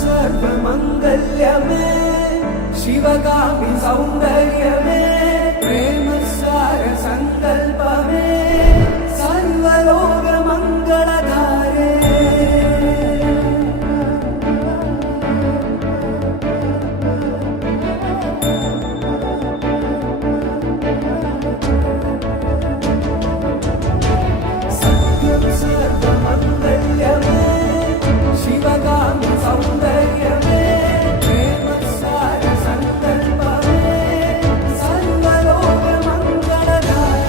सर्वमङ्गल्यमे शिवगामि सौन्दर्यमे प्रेमसार सङ्कल्पमे सर्वलोकमङ्गलधारे सत्यं सर्वमङ्गल्यमे शिवगामि सौन्दर्यमे प्रेमसार सङ्कल्पमे सर्वलोकमङ्गलधारे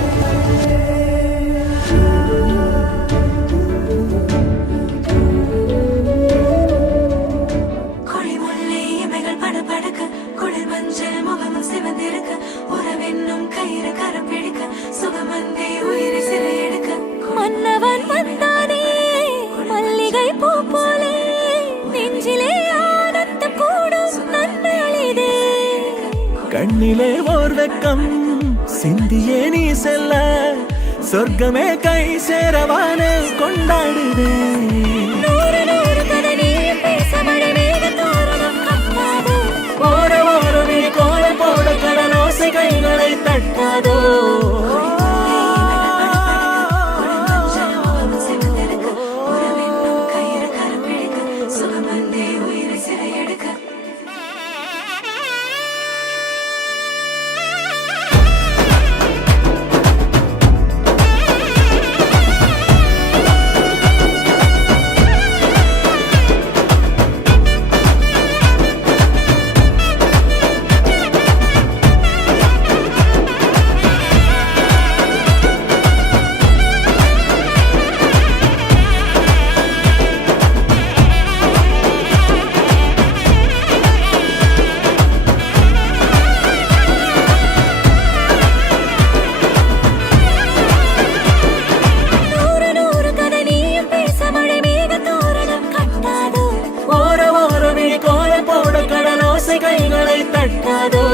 கொடிமுல்லை இமைகள் படபடக்க குளிர் மஞ்சள் முகமும் சிவந்திருக்க உறவென்னும் கயிறு கரம் பிடிக்க சுகமந்தே உயிரை சிறை எடுக்க மன்னவன் வந்தானே மல்லிகை பூ போலே நெஞ்சிலே ஆனந்தம் கூடும் நன்னாளிதே கண்ணிலே ஓர் வெக்கம் சிந்தியே நீ செல்ல சொர்க்கமே கை சேரவானே கொண்டாடுதே நூறு நூறு கதை நீ பேச மழை மேக தோரணம் கட்டாது ஓர ஓரமே கோல போட கடலோசை கைகளை தட்டாதோ நூறு நூறு கதை நீ பேச மழை மேக தோரணம் கட்டாது ஓர ஓரமே கோல போட கடலோசை கைகளை தட்டாதோ